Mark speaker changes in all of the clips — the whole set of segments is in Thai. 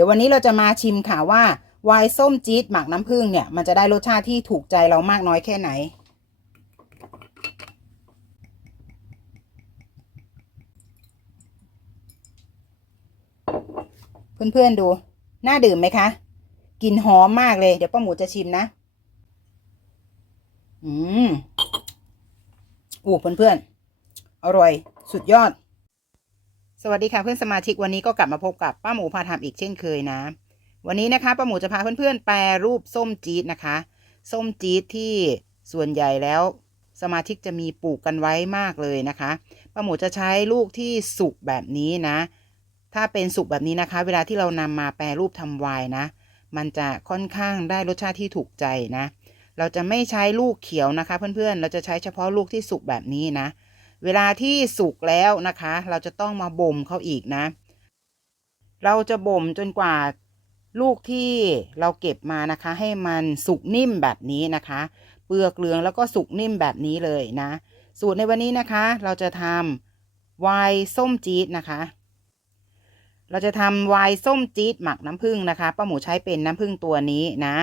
Speaker 1: ดี๋ยววันนี้เราจะมาชิมค่ะว่าไวน์ส้มจี๊ดหมักน้ำผึ้งเนี่ยมันจะได้รสชาติที่ถูกใจเรามากน้อยแค่ไหน เพื่อนๆดู น่าดื่มไหมคะกลิ่นหอมมากเลย เดี๋ยวป้าหมูจะชิมนะ อืมอู้เพื่อนๆ อร่อย สุดยอด สวัสดีค่ะเพื่อนสมาชิกวันนี้ก็กลับมาพบกับป้าหมูพาทำอีกเช่นเคยนะ วันนี้นะคะป้าหมูจะพาเพื่อนๆแปรรูปส้มจี๊ดนะคะ ส้มจี๊ดที่ส่วนใหญ่แล้ว สมาชิกจะมีปลูกกันไว้มากเลยนะคะป้าหมูจะใช้ลูกที่สุกแบบนี้นะ ถ้าเป็นสุกแบบนี้นะคะ เวลาที่เรานำมาแปรรูปทำไวน์นะ มันจะค่อนข้างได้รสชาติที่ถูกใจนะ เราจะไม่ใช้ลูกเขียวนะคะ เพื่อนๆเราจะใช้เฉพาะลูกที่สุกแบบนี้นะเเวลาที่สุกแล้วนะคะ เราจะต้องมาบ่มเขาอีกนะ เราจะบ่มจนกว่าลูกที่เราเก็บมานะคะ ให้มันสุกนิ่มแบบนี้นะคะ เปลือกเหลืองแล้วก็สุกนิ่มแบบนี้เลยนะ สูตรในวันนี้นะคะ เราจะทำไวน์ส้มจี๊ดนะคะ เราจะทำไวน์ส้มจี๊ดหมักน้ำผึ้งนะคะป้าหมูใช้เป็นน้ำผึ้งตัวนี้นะ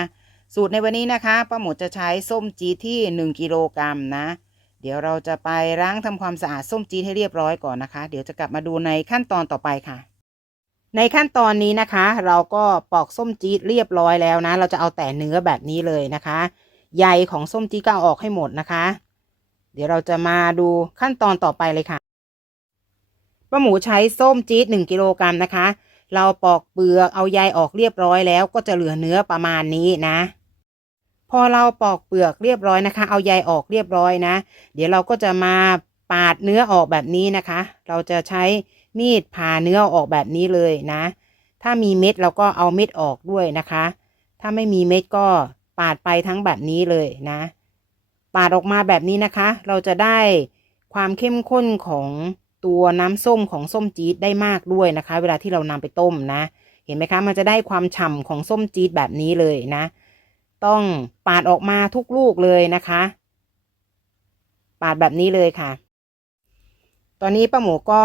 Speaker 1: สูตรในวันนี้นะคะป้าหมูจะใช้ส้มจี๊ดที่หนึ่งกิโลกรัมนะ เดี๋ยวเราจะไปล้างทำความสะอาดส้มจี๊ดให้เรียบร้อยก่อนนะคะ เดี๋ยวจะกลับมาดูในขั้นตอนต่อไปค่ะ ในขั้นตอนนี้นะคะ เราก็ปอกส้มจี๊ดเรียบร้อยแล้วนะ เราจะเอาแต่เนื้อแบบนี้เลยนะคะใยของส้มจี๊ดก็เอาออกให้หมดนะคะ เดี๋ยวเราจะมาดูขั้นตอนต่อไปเลยค่ะป้าหมูใช้ส้มจี๊ดหนึ่งกิโลกรัมนะคะ เราปอกเปลือกเอาใยออกเรียบร้อยแล้วก็จะเหลือเนื้อประมาณนี้นะ พอเราปอกเปลือกเรียบร้อยนะคะ เอาใยออกเรียบร้อยนะ เดี๋ยวเราก็จะมาปาดเนื้อออกแบบนี้นะคะ เราจะใช้มีดผ่าเนื้อออกแบบนี้เลยนะ ถ้ามีเม็ดเราก็เอาเม็ดออกด้วยนะคะ ถ้าไม่มีเม็ดก็ปาดไปทั้งแบบนี้เลยนะ ปาดออกมาแบบนี้นะคะ เราจะได้ความเข้มข้นของตัวน้ำส้มของส้มจี๊ดได้มากด้วยนะคะ เวลาที่เรานำไปต้มนะ เห็นไหมคะ มันจะได้ความฉ่ำของส้มจี๊ดแบบนี้เลยนะ ต้องปาดออกมาทุกลูกเลยนะคะ ปาดแบบนี้เลยค่ะ ตอนนี้ป้าหมูก็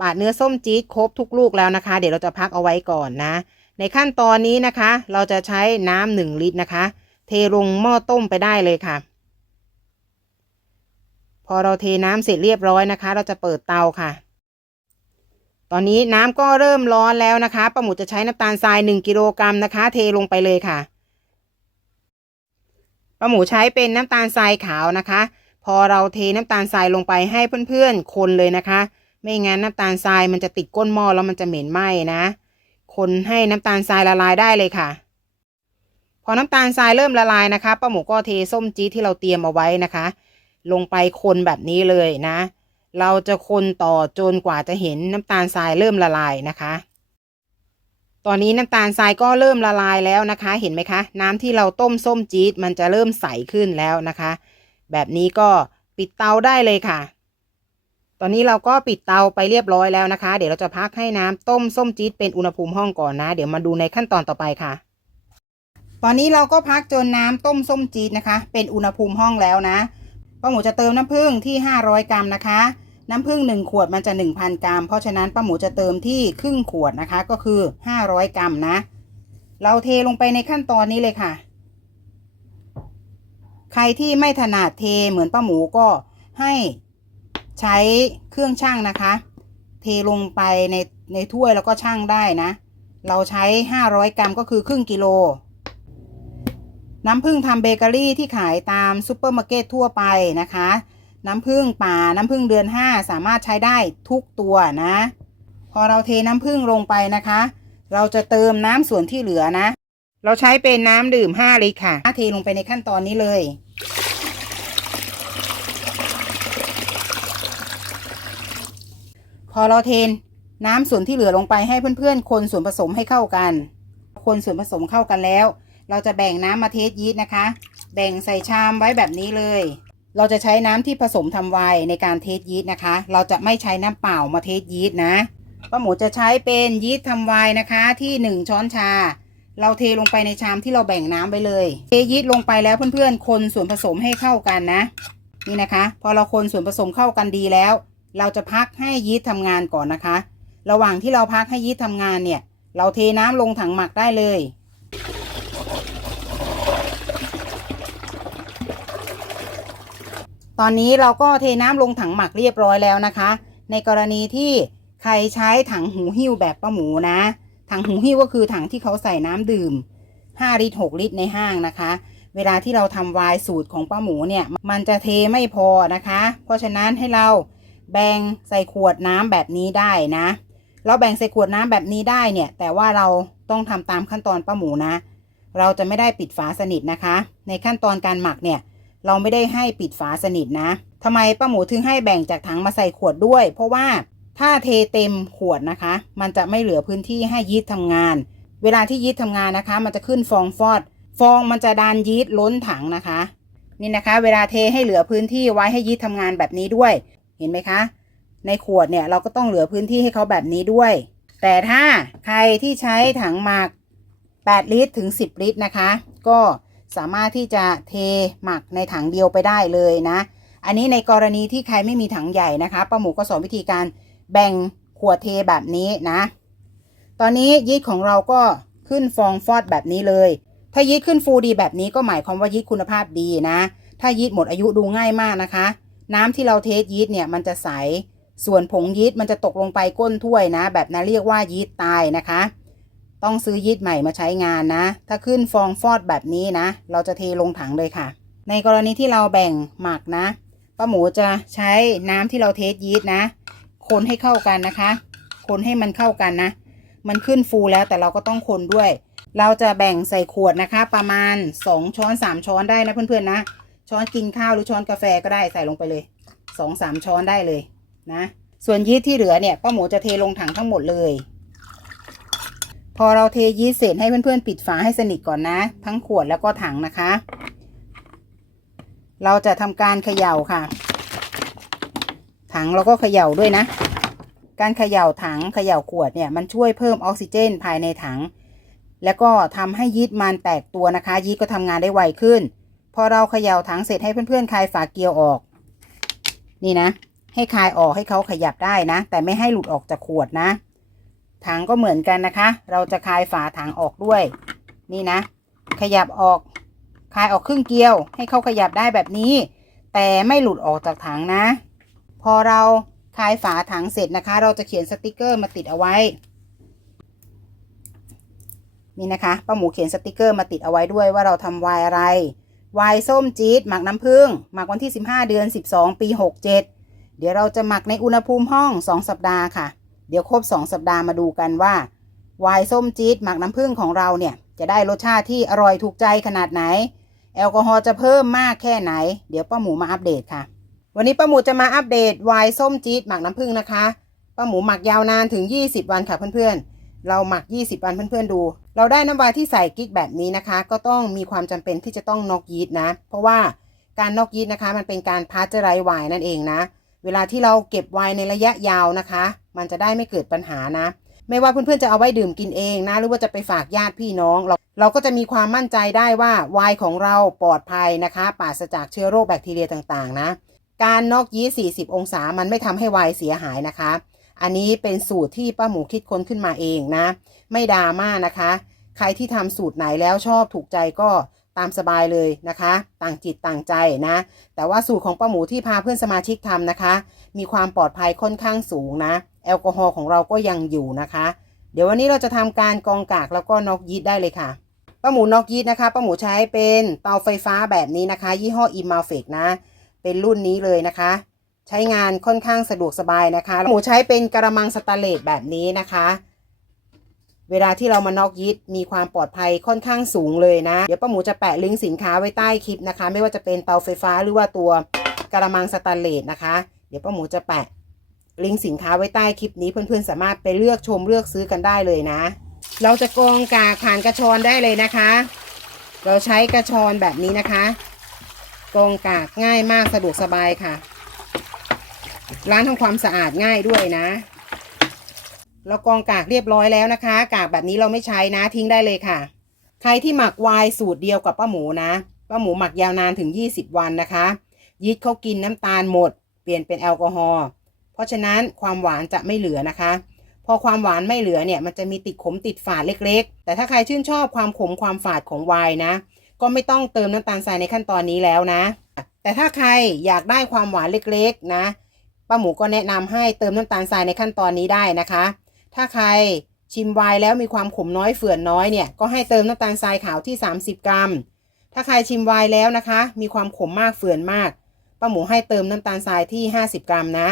Speaker 1: ปาดเนื้อส้มจี๊ดครบทุกลูกแล้วนะคะ เดี๋ยวเราจะพักเอาไว้ก่อนนะ ในขั้นตอนนี้นะคะ เราจะใช้น้ำหนึ่งลิตรนะคะ เทลงหม้อต้มไปได้เลยค่ะ พอเราเทน้ำเสร็จเรียบร้อยนะคะ เราจะเปิดเตาค่ะตอนนี้น้ำก็เริ่มร้อนแล้วนะคะป้าหมูจะใช้น้ำตาลทรายหนึ่งกิโลกรัมนะคะ เทลงไปเลยค่ะ ป้าหมูใช้เป็นน้ำตาลทรายขาวนะคะ พอเราเทน้ำตาลทรายลงไปให้เพื่อนๆ คนเลยนะคะ ไม่งั้นน้ำตาลทรายมันจะติดก้นหม้อแล้วมันจะเหม็นไหม้นะ คนให้น้ำตาลทรายละลายได้เลยค่ะ พอน้ำตาลทรายเริ่มละลายนะคะป้าหมูก็เทส้มจี๊ดที่เราเตรียมเอาไว้นะคะ ลงไปคนแบบนี้เลยนะ เราจะคนต่อจนกว่าจะเห็นน้ำตาลทรายเริ่มละลายนะคะ ตอนนี้น้ำตาลทรายก็เริ่มละลายแล้วนะคะ เห็นไหมคะ น้ำที่เราต้มส้มจี๊ดมันจะเริ่มใสขึ้นแล้วนะคะ แบบนี้ก็ปิดเตาได้เลยค่ะ ตอนนี้เราก็ปิดเตาไปเรียบร้อยแล้วนะคะ เดี๋ยวเราจะพักให้น้ำต้มส้มจี๊ดเป็นอุณหภูมิห้องก่อนนะ เดี๋ยวมาดูในขั้นตอนต่อไปค่ะ ตอนนี้เราก็พักจนน้ำต้มส้มจี๊ดนะคะ เป็นอุณหภูมิห้องแล้วนะป้าหมูจะเติมน้ำผึ้งที่ 500 กรัมนะคะ น้ำผึ้ง1 ขวดมันจะ 1,000 กรัม เพราะฉะนั้นป้าหมูจะเติมที่ครึ่งขวดนะคะก็คือ 500 กรัมนะ เราเทลงไปในขั้นตอนนี้เลยค่ะ ใครที่ไม่ถนัดเทเหมือนป้าหมูก็ให้ใช้เครื่องชั่งนะคะ เทลงไปในในถ้วยแล้วก็ชั่งได้นะ เราใช้ 500 กรัมก็คือครึ่งกิโลน้ำผึ้งทำเบเกอรี่ที่ขายตามซูเปอร์มาร์เก็ตทั่วไปนะคะ น้ำผึ้งป่าน้ำผึ้งเดือน 5 สามารถใช้ได้ทุกตัวนะ พอเราเทน้ำผึ้งลงไปนะคะ เราจะเติมน้ำส่วนที่เหลือนะ เราใช้เป็นน้ำดื่ม 5 ลิตรค่ะเทลงไปในขั้นตอนนี้เลยพอเราเทน้ำส่วนที่เหลือลงไปให้เพื่อนๆ คนส่วนผสมให้เข้ากัน คนส่วนผสมเข้ากันแล้ว เราจะแบ่งน้ำมาเทสยีสต์นะคะ แบ่งใส่ชามไว้แบบนี้เลย เราจะใช้น้ำที่ผสมทำไวน์ในการเทสยีสต์นะคะ เราจะไม่ใช้น้ำเปล่ามาเทสยีสต์นะป้าหมูจะใช้เป็นยีสต์ทำไวน์นะคะที่หนึ่งช้อนชา เราเทลงไปในชามที่เราแบ่งน้ำไปเลย เทยีสต์ลงไปแล้วเพื่อนๆ คนส่วนผสมให้เข้ากันนะ นี่นะคะ พอเราคนส่วนผสมเข้ากันดีแล้ว เราจะพักให้ยีสต์ทำงานก่อนนะคะ ระหว่างที่เราพักให้ยีสต์ทำงานเนี่ย เราเทน้ำลงถังหมักได้เลย ตอนนี้เราก็เทน้ำลงถังหมักเรียบร้อยแล้วนะคะ ในกรณีที่ใครใช้ถังหูหิ้วแบบป้าหมูนะ ถังหูหิ้วก็คือถังที่เขาใส่น้ำดื่ม 5 ลิตร 6 ลิตรในห้างนะคะ เวลาที่เราทำวายสูตรของป้าหมูเนี่ยมันจะเทไม่พอนะคะ เพราะฉะนั้นให้เราแบ่งใส่ขวดน้ำแบบนี้ได้นะ เราแบ่งใส่ขวดน้ำแบบนี้ได้เนี่ย แต่ว่าเราต้องทำตามขั้นตอนป้าหมูนะ เราจะไม่ได้ปิดฝาสนิทนะคะ ในขั้นตอนการหมักเนี่ย เราไม่ได้ให้ปิดฝาสนิทนะทำไมป้าหมูถึงให้แบ่งจากถังมาใส่ขวดด้วย เพราะว่าถ้าเทเต็มขวดนะคะ มันจะไม่เหลือพื้นที่ให้ยีสต์ทำงาน เวลาที่ยีสต์ทำงานนะคะ มันจะขึ้นฟองฟอด ฟองมันจะดันยีสต์ล้นถังนะคะ นี่นะคะ เวลาเทให้เหลือพื้นที่ไว้ให้ยีสต์ทำงานแบบนี้ด้วย เห็นไหมคะ ในขวดเนี่ยเราก็ต้องเหลือพื้นที่ให้เขาแบบนี้ด้วย แต่ถ้าใครที่ใช้ถังหมัก 8 ลิตรถึง 10 ลิตรนะคะ ก็ สามารถที่จะเทหมักในถังเดียวไปได้เลยนะ อันนี้ในกรณีที่ใครไม่มีถังใหญ่นะคะป้าหมูก็สอนวิธีการแบ่งขวดเทแบบนี้นะ ตอนนี้ยีสต์ของเราก็ขึ้นฟองฟอดแบบนี้เลย ถ้ายีสต์ขึ้นฟูดีแบบนี้ก็หมายความว่ายีสต์คุณภาพดีนะ ถ้ายีสต์หมดอายุดูง่ายมากนะคะ น้ำที่เราเทสยีสต์เนี่ยมันจะใส ส่วนผงยีสต์มันจะตกลงไปก้นถ้วยนะ แบบนั้นเรียกว่ายีสต์ตายนะคะ ต้องซื้อยีสต์ใหม่มาใช้งานนะ ถ้าขึ้นฟองฟอดแบบนี้นะ เราจะเทลงถังเลยค่ะ ในกรณีที่เราแบ่งหมักนะป้าหมูจะใช้น้ำที่เราเทสยีสต์นะ คนให้เข้ากันนะคะ คนให้มันเข้ากันนะ มันขึ้นฟูแล้วแต่เราก็ต้องคนด้วย เราจะแบ่งใส่ขวดนะคะ ประมาณ 2 ช้อน 3 ช้อนได้นะเพื่อนๆนะ ช้อนกินข้าวหรือช้อนกาแฟก็ได้ใส่ลงไปเลย 2-3 ช้อนได้เลยนะ ส่วนยีสต์ที่เหลือเนี่ยป้าหมูจะเทลงถังทั้งหมดเลย อเราเทยีสต์เสร็จให้เพื่อนๆ ปิดฝาให้สนิทก่อนนะ ทั้งขวดแล้วก็ถังนะคะ เราจะทำการเขย่าค่ะ ถังเราก็เขย่าด้วยนะ การเขย่าถังเขย่าขวดเนี่ยมันช่วยเพิ่มออกซิเจนภายในถัง แล้วก็ทำให้ยีสต์มันแตกตัวนะคะ ยีสต์ก็ทำงานได้ไวขึ้น พอเราเขย่าถังเสร็จให้เพื่อนๆคลายฝาเกลียวออก นี่นะ ให้คลายออกให้เขาขยับได้นะ แต่ไม่ให้หลุดออกจากขวดนะ ถังก็เหมือนกันนะคะ เราจะคลายฝาถังออกด้วย นี่นะ ขยับออก คลายออกครึ่งเกลียว ให้เขาขยับได้แบบนี้ แต่ไม่หลุดออกจากถังนะ พอเราคลายฝาถังเสร็จนะคะ เราจะเขียนสติกเกอร์มาติดเอาไว้ นี่นะคะป้าหมูเขียนสติกเกอร์มาติดเอาไว้ด้วยว่าเราทำไวน์อะไรไวน์ส้มจี๊ดหมักน้ำผึ้งหมักวันที่ 15 เดือน 12 ปี 67 เดี๋ยวเราจะหมักในอุณหภูมิห้อง 2 สัปดาห์ค่ะ เดี๋ยวครบ 2 สัปดาห์มาดูกันว่า ไวน์ส้มจี๊ดหมักน้ำผึ้งของเราเนี่ย จะได้รสชาติที่อร่อยถูกใจขนาดไหน แอลกอฮอล์จะเพิ่มมากแค่ไหน เดี๋ยวป้าหมูมาอัปเดตค่ะ วันนี้ป้าหมูจะมาอัปเดตไวน์ส้มจี๊ดหมักน้ำผึ้งนะคะป้าหมูหมักยาวนานถึง 20 วันค่ะเพื่อนๆ เราหมัก 20 วันเพื่อนๆดู เราได้น้ำไวน์ที่ใส่กิ๊กแบบนี้นะคะ ก็ต้องมีความจำเป็นที่จะต้องนอกยีสต์นะ เพราะว่าการนอกยีสต์นะคะ มันเป็นการพาสเจอไรไวน์นั่นเองนะ เวลาที่เราเก็บไวน์ในระยะยาวนะคะ มันจะได้ไม่เกิดปัญหานะ ไม่ว่าเพื่อนๆจะเอาไว้ดื่มกินเองนะ หรือว่าจะไปฝากญาติพี่น้อง เราเราก็จะมีความมั่นใจได้ว่าไวน์ของเราปลอดภัยนะคะปราศจากเชื้อโรคแบคทีเรียต่างๆนะ การนอกยีสต์40 องศามันไม่ทำให้ไวน์เสียหายนะคะ อันนี้เป็นสูตรที่ป้าหมูคิดค้นขึ้นมาเองนะ ไม่ดราม่านะคะ ใครที่ทำสูตรไหนแล้วชอบถูกใจก็ตามสบายเลยนะคะ ต่างจิตต่างใจนะ แต่ว่าสูตรของป้าหมูที่พาเพื่อนสมาชิกทำนะคะ มีความปลอดภัยค่อนข้างสูงนะ แอลกอฮอล์ของเราก็ยังอยู่นะคะ เดี๋ยววันนี้เราจะทำการกองกากแล้วก็นอกยีสต์ได้เลยค่ะป้าหมูนอกยีสต์นะคะป้าหมูใช้เป็นเตาไฟฟ้าแบบนี้นะคะ ยี่ห้อ i m a l f e c นะ เป็นรุ่นนี้เลยนะคะ ใช้งานค่อนข้างสะดวกสบายนะคะป้าหมูใช้เป็นกระมังสแตนเลสแบบนี้นะคะเวลาที่เรามานอกยีสต์มีความปลอดภัยค่อนข้างสูงเลยนะ เดี๋ยวป้าหมูจะแปะลิงก์สินค้าไว้ใต้คลิปนะคะ ไม่ว่าจะเป็นเตาไฟฟ้าหรือว่าตัวกระมังสแตนเลสนะคะ ดี๋ยวป้าหมูจะแปะลิงก์สินค้าไว้ใต้คลิปนี้เพื่อนๆ สามารถไปเลือกชมเลือกซื้อกันได้เลยนะ เราจะกรองกากผ่านกระชอนได้เลยนะคะ เราใช้กระชอนแบบนี้นะคะกรองกากง่ายมากสะดวกสบายค่ะ ร้านทำความสะอาดง่ายด้วยนะ เรากรองกากเรียบร้อยแล้วนะคะ กากแบบนี้เราไม่ใช้นะทิ้งได้เลยค่ะ ใครที่หมักไวน์สูตรเดียวกับป้าหมูนะป้าหมูหมักยาวนานถึง 20 วันนะคะยีสต์เขากินน้ำตาลหมด เปลี่ยนเป็นแอลกอฮอล์เพราะฉะนั้นความหวานจะไม่เหลือนะคะ พอความหวานไม่เหลือเนี่ยมันจะมีติดขมติดฝาดเล็ก ๆ แต่ถ้าใครชื่นชอบความขมความฝาดของไวน์นะ ก็ไม่ต้องเติมน้ำตาลทรายในขั้นตอนนี้แล้วนะ แต่ถ้าใครอยากได้ความหวานเล็กๆนะป้าหมูก็แนะนำให้เติมน้ำตาลทรายในขั้นตอนนี้ได้นะคะ ถ้าใครชิมไวน์แล้วมีความขมน้อยเฝื่อนน้อยเนี่ยก็ให้เติมน้ำตาลทรายขาวที่ 30 กรัม ถ้าใครชิมไวน์แล้วนะคะ มีความขมมากเฝื่อนมาก ป้าหมูให้เติมน้ำตาลทรายที่ 50 กรัมนะ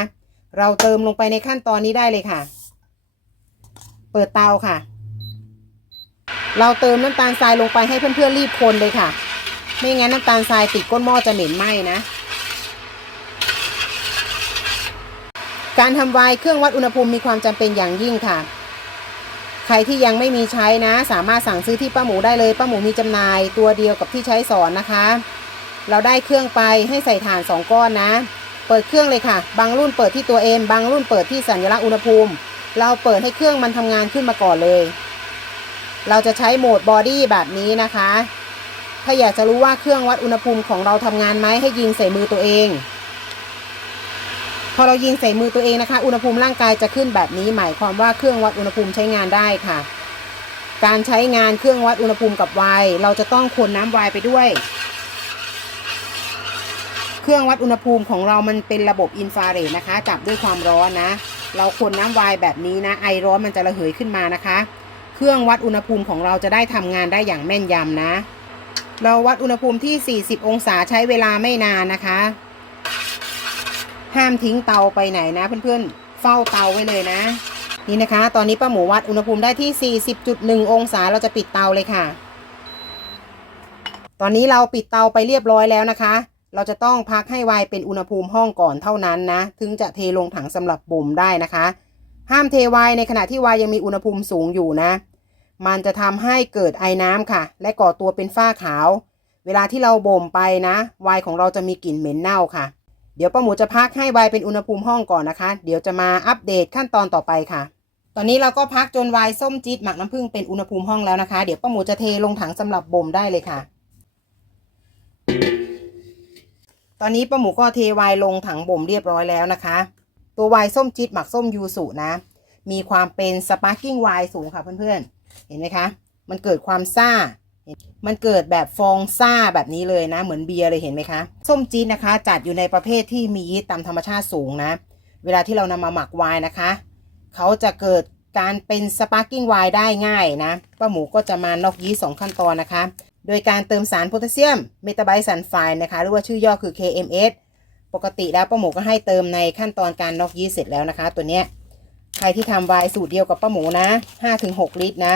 Speaker 1: เราเติมลงไปในขั้นตอนนี้ได้เลยค่ะ เปิดเตาค่ะ เราเติมน้ำตาลทรายลงไปให้เพื่อนๆรีบคนเลยค่ะ ไม่งั้นน้ำตาลทรายติดก้นหม้อจะเหม็นไหม้นะ การทำไวน์เครื่องวัดอุณหภูมิมีความจำเป็นอย่างยิ่งค่ะ ใครที่ยังไม่มีใช้นะ สามารถสั่งซื้อที่ป้าหมูได้เลย ป้าหมูมีจำหน่ายตัวเดียวกับที่ใช้สอนนะคะ เราได้เครื่องไปให้ใส่ถ่านสองก้อนนะ เปิดเครื่องเลยค่ะ บางรุ่นเปิดที่ตัวเอ็มบางรุ่นเปิดที่สัญลักษณ์อุณหภูมิ เราเปิดให้เครื่องมันทำงานขึ้นมาก่อนเลย เราจะใช้โหมดบอดี้แบบนี้นะคะ ถ้าอยากจะรู้ว่าเครื่องวัดอุณหภูมิของเราทำงานไหมให้ยิงใส่มือตัวเอง พอเรายิงใส่มือตัวเองนะคะ อุณหภูมิร่างกายจะขึ้นแบบนี้ หมายความว่าเครื่องวัดอุณหภูมิใช้งานได้ค่ะ การใช้งานเครื่องวัดอุณหภูมิกับไวน์เราจะต้องคนน้ำไวน์ไปด้วย รื่องวัดอุณหภูมิของเรามันเป็นระบบอินฟราเรดนะคะ จับด้วยความร้อนนะ เราคนน้ำไวน์แบบนี้นะ ไอร้อนมันจะระเหยขึ้นมานะคะ เครื่องวัดอุณหภูมิของเราจะได้ทำงานได้อย่างแม่นยำนะ เราวัดอุณหภูมิที่ 40 องศาใช้เวลาไม่นานนะคะ ห้ามทิ้งเตาไปไหนนะ เพื่อนๆ เฝ้าเตาไว้เลยนะ นี่นะคะ ตอนนี้ป้าหมูวัดอุณหภูมิได้ที่ 40.1 องศาเราจะปิดเตาเลยค่ะ ตอนนี้เราปิดเตาไปเรียบร้อยแล้วนะคะ เราจะต้องพักให้ไวน์เป็นอุณหภูมิห้องก่อนเท่านั้นนะ ถึงจะเทลงถังสำหรับบ่มได้นะคะ ห้ามเทไวน์ในขณะที่ไวน์ยังมีอุณหภูมิสูงอยู่นะ มันจะทำให้เกิดไอน้ำค่ะ และก่อตัวเป็นฝ้าขาว เวลาที่เราบ่มไปนะ ไวน์ของเราจะมีกลิ่นเหม็นเน่าค่ะ เดี๋ยวป้าหมูจะพักให้ไวน์เป็นอุณหภูมิห้องก่อนนะคะ เดี๋ยวจะมาอัปเดตขั้นตอนต่อไปค่ะ ตอนนี้เราก็พักจนไวน์ส้มจี๊ดหมักน้ำผึ้งเป็นอุณหภูมิห้องแล้วนะคะ เดี๋ยวป้าหมูจะเทลงถังสำหรับบ่มได้เลยค่ะ ตอนนี้ป้าหมูก็เทไวน์ลงถังบ่มเรียบร้อยแล้วนะคะ ตัวไวน์ส้มจี๊ดหมักส้มยูสุนะ มีความเป็นสปาร์กิ้งไวน์สูงค่ะเพื่อนๆ เห็นไหมคะ มันเกิดความซ่า มันเกิดแบบฟองซ่าแบบนี้เลยนะ เหมือนเบียร์เลยเห็นไหมคะ ส้มจี๊ดนะคะ จัดอยู่ในประเภทที่มียีสต์ตามธรรมชาติสูงนะ เวลาที่เรานำมาหมักไวน์นะคะ เขาจะเกิดการเป็นสปาร์กิ้งไวน์ได้ง่ายนะ ป้าหมูก็จะมานอกยีสต์สองขั้นตอนนะคะ โดยการเติมสารโพแทสเซียมเมตาไบต์ซัลไฟด์นะคะ หรือว่าชื่อย่อคือ KMS ปกติแล้วป้าหมูก็ให้เติมในขั้นตอนการนอกยีสเสร็จแล้วนะคะ ตัวเนี้ยใครที่ทำวน์สูตรเดียวกับป้าหมูนะ 5-6 ลิตรนะ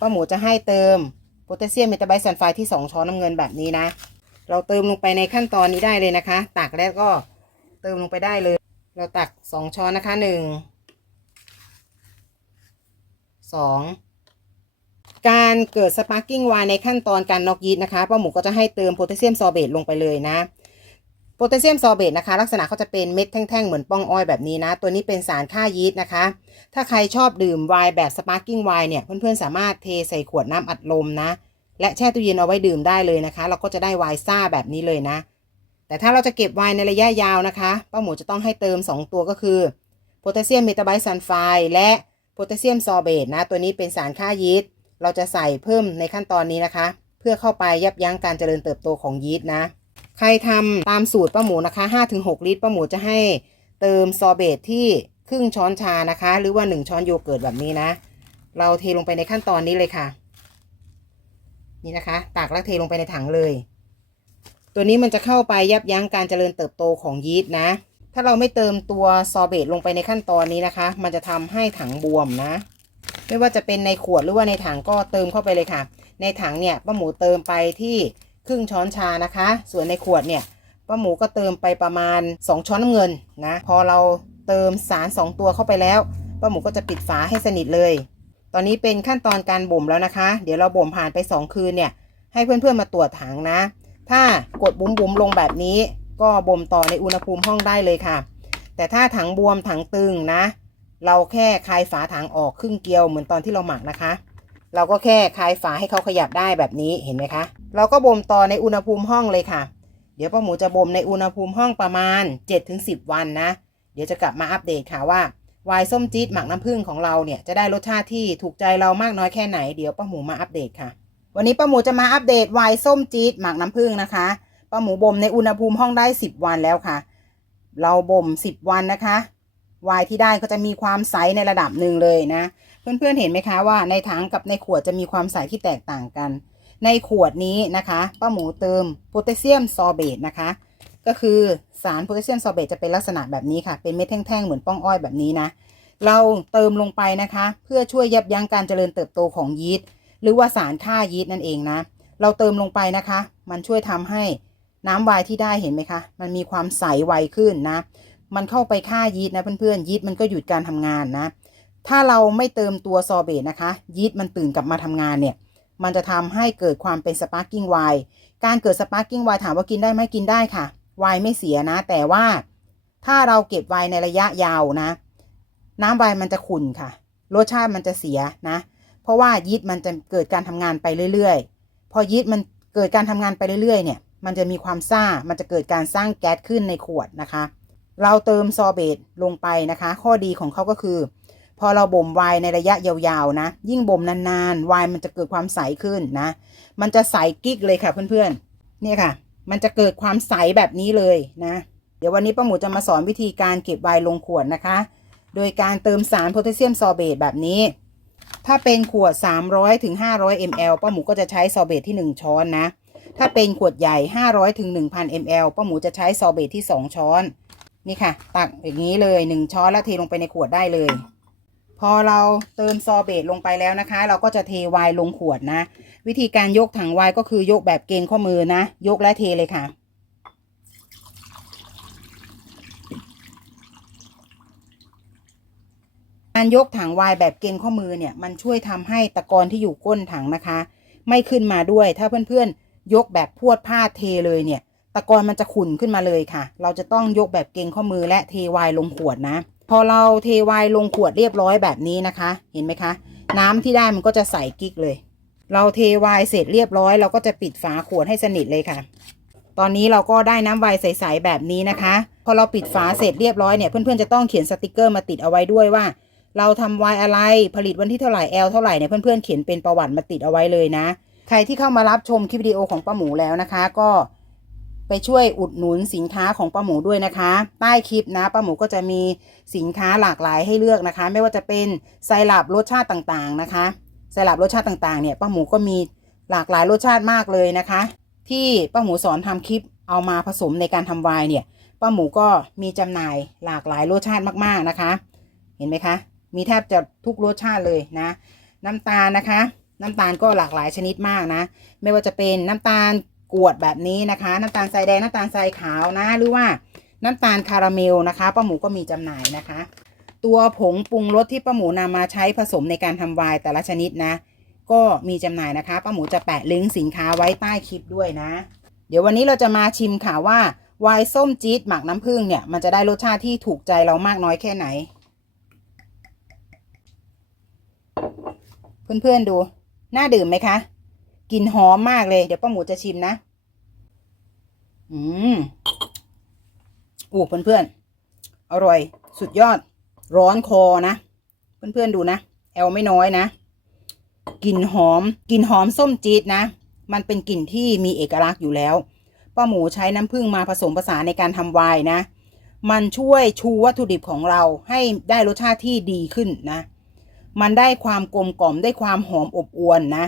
Speaker 1: ป้าหมูจะให้เติมโพแทสเซียมเมตาไบต์ซัลไฟด์ที่ 2 ช้อนน้ำเงินแบบนี้นะ เราเติมลงไปในขั้นตอนนี้ได้เลยนะคะ ตักแล้วก็เติมลงไปได้เลย เราตัก 2 ช้อนนะคะ 1 2 การเกิดสปาร์กิ้งไวน์ในขั้นตอนการน็อกยีสต์นะคะป้าหมูก็จะให้เติมโพแทสเซียมซอเบตลงไปเลยนะโพแทสเซียมซอเบตนะคะ ลักษณะเขาจะเป็นเม็ดแท่งๆ เหมือนป้องอ้อยแบบนี้นะ ตัวนี้เป็นสารฆ่ายีสต์นะคะ ถ้าใครชอบดื่มไวน์แบบสปาร์กิ้งไวน์เนี่ยเพื่อนๆสามารถเทใส่ขวดน้ำอัดลมนะ และแช่ตู้เย็นเอาไว้ดื่มได้เลยนะคะ เราก็จะได้ไวน์ซ่าแบบนี้เลยนะ แต่ถ้าเราจะเก็บไวน์ในระยะยาวนะคะป้าหมูจะต้องให้เติม 2 ตัวก็คือโพแทสเซียมเมตาไบซัลไฟด์และโพแทสเซียมซอเบตนะ ตัวนี้เป็นสารฆ่ายีสต์ เราจะใส่เพิ่มในขั้นตอนนี้นะคะ เพื่อเข้าไปยับยั้งการเจริญเติบโตของยีสต์นะ ใครทำตามสูตรป้าหมูนะคะ5-6 ลิตรป้าหมูจะให้เติมซอเบตที่ครึ่งช้อนชานะคะ หรือว่า 1 ช้อนโยเกิร์ตแบบนี้นะ เราเทลงไปในขั้นตอนนี้เลยค่ะ นี่นะคะตักแล้วเทลงไปในถังเลย ตัวนี้มันจะเข้าไปยับยั้งการเจริญเติบโตของยีสต์นะถ้าเราไม่เติมตัวซอเบตลงไปในขั้นตอนนี้นะคะ มันจะทำให้ถังบวมนะ ไม่ว่าจะเป็นในขวดหรือว่าในถังก็เติมเข้าไปเลยค่ะ ในถังเนี่ยป้าหมูเติมไปที่ครึ่งช้อนชานะคะ ส่วนในขวดเนี่ยป้าหมูก็เติมไปประมาณ 2 ช้อนน้ำเงินนะพอเราเติมสาร 2 ตัวเข้าไปแล้วป้าหมูก็จะปิดฝาให้สนิทเลย ตอนนี้เป็นขั้นตอนการบ่มแล้วนะคะ เดี๋ยวเราบ่มผ่านไป 2 คืนเนี่ยให้เพื่อนๆมาตรวจถังนะ ถ้ากดบุ้มๆลงแบบนี้ ก็บ่มต่อในอุณหภูมิห้องได้เลยค่ะ แต่ถ้าถังบวมถังตึงนะ เราแค่คลายฝาถังออกครึ่งเกลียวเหมือนตอนที่เราหมักนะคะ เราก็แค่คลายฝาให้เขาขยับได้แบบนี้เห็นไหมคะ เราก็บ่มต่อในอุณหภูมิห้องเลยค่ะ เดี๋ยวป้าหมูจะบ่มในอุณหภูมิห้องประมาณ 7-10 วันนะ เดี๋ยวจะกลับมาอัปเดตค่ะว่าวายส้มจี๊ดหมักน้ำผึ้งของเราเนี่ยจะได้รสชาติที่ถูกใจเรามากน้อยแค่ไหนเดี๋ยวป้าหมูมาอัปเดตค่ะ วันนี้ป้าหมูจะมาอัปเดตวายส้มจี๊ดหมักน้ำผึ้งนะคะป้าหมูบ่มในอุณหภูมิห้องได้ 10 วันแล้วค่ะ เราบ่ม 10 วันนะคะ วายที่ได้ก็จะมีความใสในระดับหนึ่งเลยนะ เพื่อนๆเห็นไหมคะว่าในถังกับในขวดจะมีความใสที่แตกต่างกัน ในขวดนี้นะคะป้าหมูเติมโพแทสเซียมซอร์เบตนะคะ ก็คือสารโพแทสเซียมซอร์เบตจะเป็นลักษณะแบบนี้ค่ะ เป็นเม็ดแท่งๆเหมือนป้องอ้อยแบบนี้นะ เราเติมลงไปนะคะ เพื่อช่วยยับยั้งการเจริญเติบโตของยีสต์หรือว่าสารฆ่ายีสต์นั่นเองนะ เราเติมลงไปนะคะ มันช่วยทำให้น้ำวน์ที่ได้เห็นไหมคะ มันมีความใสไวขึ้นนะ มันเข้าไปฆ่ายีสต์นะเพื่อนๆยีสต์มันก็หยุดการทำงานนะ ถ้าเราไม่เติมตัวซอเบตนะคะ ยีสต์มันตื่นกลับมาทำงานเนี่ย มันจะทำให้เกิดความเป็นสปาร์กิ้งไวน์การเกิดสปาร์กิ้งไวน์ถามว่ากินได้ไหมกินได้ค่ะไวน์ไม่เสียนะ แต่ว่าถ้าเราเก็บไวน์ในระยะยาวนะ น้ำไวน์มันจะขุ่นค่ะ รสชาติมันจะเสียนะ เพราะว่ายีสต์มันจะเกิดการทำงานไปเรื่อยๆ พอยีสต์มันเกิดการทำงานไปเรื่อยๆ เนี่ย มันจะมีความซ่า มันจะเกิดการสร้างแก๊สขึ้นในขวดนะคะ เราเติมซอเบตลงไปนะคะ ข้อดีของเขาก็คือ พอเราบ่มไวน์ในระยะยาวๆนะ ยิ่งบ่มนานๆไวน์มันจะเกิดความใสขึ้นนะ มันจะใสกิ๊กเลยค่ะเพื่อนๆเนี่ยค่ะ มันจะเกิดความใสแบบนี้เลยนะ เดี๋ยววันนี้ป้าหมูจะมาสอนวิธีการเก็บไวน์ลงขวดนะคะ โดยการเติมสารโพแทสเซียมซอเบตแบบนี้ ถ้าเป็นขวด 300ถึง500 ml ป้าหมูก็จะใช้ซอเบตที่ 1 ช้อนนะ ถ้าเป็นขวดใหญ่ 500ถึง1,000 ml ป้าหมูจะใช้ซอเบตที่ 2 ช้อน นี่ค่ะ ตักอย่างนี้เลย1ช้อนแล้วเทลงไปในขวดได้เลย พอเราเติมซอเบตลงไปแล้วนะคะ เราก็จะเทไวน์ลงขวดนะ วิธีการยกถังไวน์ก็คือยกแบบเกรงข้อมือนะ ยกและเทเลยค่ะ การยกถังไวน์แบบเกรงข้อมือเนี่ย มันช่วยทำให้ตะกอนที่อยู่ก้นถังนะคะ ไม่ขึ้นมาด้วยถ้าเพื่อนๆยกแบบพวดพาดเทเลยเนี่ย ตะกอนมันจะขุ่นขึ้นมาเลยค่ะ เราจะต้องยกแบบเกงข้อมือและเทวน์ลงขวดนะ พอเราเทวน์ลงขวดเรียบร้อยแบบนี้นะคะ เห็นไหมคะ น้ำที่ได้มันก็จะใสกิ๊กเลย เราเทวน์เสร็จเรียบร้อย เราก็จะปิดฝาขวดให้สนิทเลยค่ะ ตอนนี้เราก็ได้น้ำวน์ใสๆแบบนี้นะคะ พอเราปิดฝาเสร็จเรียบร้อยเนี่ยเพื่อนๆจะต้องเขียนสติกเกอร์มาติดเอาไว้ด้วยว่า เราทำวน์อะไรผลิตวันที่เท่าไหร่แอลเท่าไหร่เนี่ยเพื่อนๆเขียนเป็นประวัติมาติดเอาไว้เลยนะ ใครที่เข้ามารับชมคลิปวิดีโอของป้าหมูแล้วนะคะ ก็ ไปช่วยอุดหนุนสินค้าของป้าหมูด้วยนะคะ ใต้คลิปนะป้าหมูก็จะมีสินค้าหลากหลายให้เลือกนะคะ ไม่ว่าจะเป็นไซรัปรสชาติต่างๆนะคะไซรัปรสชาติต่างๆเนี่ยป้าหมูก็มีหลากหลายรสชาติมากเลยนะคะ ที่ป้าหมูสอนทำคลิปเอามาผสมในการทำไวน์เนี่ยป้าหมูก็มีจำหน่ายหลากหลายรสชาติมากๆนะคะ เห็นไหมคะ มีแทบจะทุกรสชาติเลยนะ น้ำตาลนะคะ น้ำตาลก็หลากหลายชนิดมากนะ ไม่ว่าจะเป็นน้ำตาล กรวดแบบนี้นะคะ น้ำตาลทรายแดงน้ำตาลทรายขาวนะ หรือว่าน้ำตาลคาราเมลนะคะป้าหมูก็มีจำหน่ายนะคะ ตัวผงปรุงรสที่ป้าหมูนำมาใช้ผสมในการทำไวน์แต่ละชนิดนะ ก็มีจำหน่ายนะคะป้าหมูจะแปะลิงก์สินค้าไว้ใต้คลิปด้วยนะ เดี๋ยววันนี้เราจะมาชิมค่ะว่าไวน์ส้มจี๊ดหมักน้ำผึ้งเนี่ยมันจะได้รสชาติที่ถูกใจเรามากน้อยแค่ไหน เพื่อนๆดู น่าดื่มไหมคะ กลิ่นหอมมากเลย เดี๋ยวป้าหมูจะชิมนะ อืมอู้เพื่อนๆ อร่อย สุดยอด ร้อนคอนะ เพื่อนๆดูนะ แอลไม่น้อยนะ กลิ่นหอม กลิ่นหอมส้มจี๊ดนะ มันเป็นกลิ่นที่มีเอกลักษณ์อยู่แล้ว ป้าหมูใช้น้ำผึ้งมาผสมผสานในการทำไวน์นะ มันช่วยชูวัตถุดิบของเราให้ได้รสชาติที่ดีขึ้นนะ มันได้ความกลมกล่อมได้ความหอมอบอวลนะ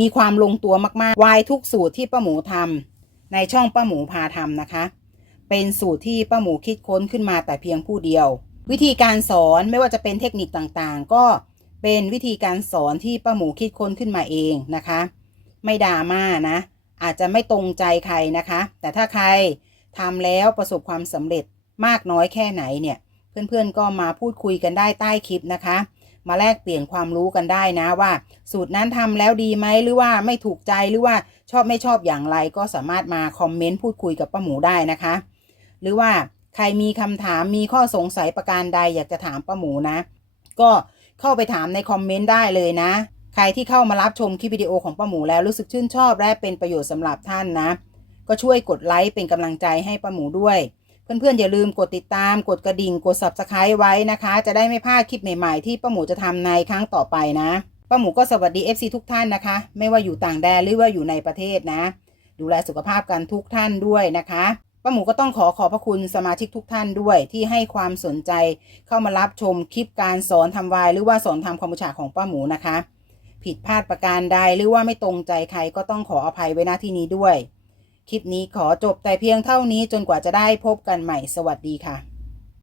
Speaker 1: มีความลงตัวมากๆวายทุกสูตรที่ป้าหมูทำในช่องป้าหมูพาทำนะคะ เป็นสูตรที่ป้าหมูคิดค้นขึ้นมาแต่เพียงผู้เดียว วิธีการสอนไม่ว่าจะเป็นเทคนิคต่างๆ ก็เป็นวิธีการสอนที่ป้าหมูคิดค้นขึ้นมาเองนะคะ ไม่ดราม่านะ อาจจะไม่ตรงใจใครนะคะ แต่ถ้าใครทำแล้วประสบความสำเร็จมากน้อยแค่ไหนเนี่ย เพื่อนๆก็มาพูดคุยกันได้ใต้คลิปนะคะ มาแลกเปลี่ยนความรู้กันได้นะว่า สูตรนั้นทำแล้วดีไหมหรือว่าไม่ถูกใจหรือว่าชอบไม่ชอบอย่างไรก็สามารถมาคอมเมนต์พูดคุยกับป้าหมูได้นะคะ หรือว่าใครมีคำถามมีข้อสงสัยประการใดอยากจะถามป้าหมูนะ ก็เข้าไปถามในคอมเมนต์ได้เลยนะ ใครที่เข้ามารับชมคลิปวิดีโอของป้าหมูแล้วรู้สึกชื่นชอบและเป็นประโยชน์สำหรับท่านนะ ก็ช่วยกดไลค์เป็นกำลังใจให้ป้าหมูด้วย เพื่อนๆอย่าลืมกดติดตามกดกระดิ่งกด subscribe ไว้นะคะ จะได้ไม่พลาดคลิปใหม่ๆที่ป้าหมูจะทำในครั้งต่อไปนะป้าหมูก็สวัสดี FC ทุกท่านนะคะ ไม่ว่าอยู่ต่างแดนหรือว่าอยู่ในประเทศนะ ดูแลสุขภาพกันทุกท่านด้วยนะคะป้าหมูก็ต้องขอขอบพระคุณสมาชิกทุกท่านด้วยที่ให้ความสนใจเข้ามารับชมคลิปการสอนทำวายหรือว่าสอนทำความบูชาของป้าหมูนะคะ ผิดพลาดประการใดหรือว่าไม่ตรงใจใครก็ต้องขออภัยไว้ณที่นี้ด้วย คลิปนี้ขอจบแต่เพียงเท่านี้จนกว่าจะได้พบกันใหม่สวัสดีค่ะ